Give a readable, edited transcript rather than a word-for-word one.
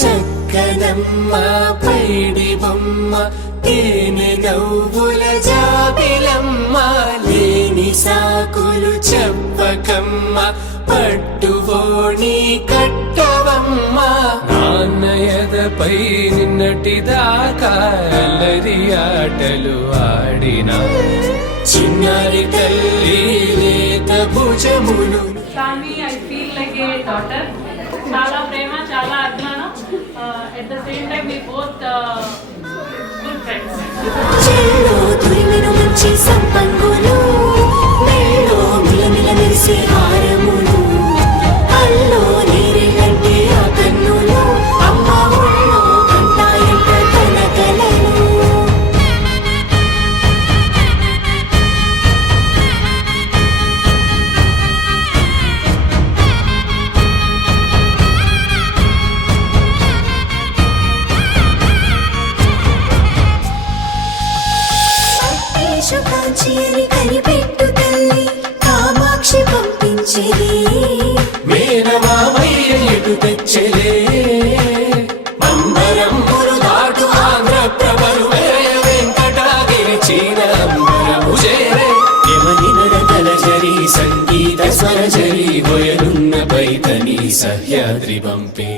చక్కనమ్మ పైడి బొమ్మ తేనె నవ్వుల జాబిలమ్మ లేని సాకులు చెప్పకమ్మ పట్టువోణి కట్టవమ్మ నాన్నయదపై నిన్నటిదాకా అల్లరి ఆటలు ఆడిన చిన్నారి తల్లి లేత భుజములు. I feel like a daughter. చాలా ప్రేమ, చాలా అభిమానం. At the same time, we both good friends. చెల్లో తురిమిను మంచి సంపంగులు మెల్లో మిలమిల మెరిసే హారములు అల్లో నీరెళ్ళంటే ఆ కన్నులు అమ్మ ఒళ్ళో కంటాయంట తన కలలు. కాంచిని కనిపెట్టు తల్లి కామాక్షి పంపించేది మేనమామయ్య ఎటు తెచ్చలే అంబరంబులు దాటు ఆంధ్ర ప్రభలు వెంకటాగిరి చీనంబరము చేరే యమని నడకల జరి సంగీత స్వర జరి వయలున్న పైతని సహ్యాద్రి పంపే.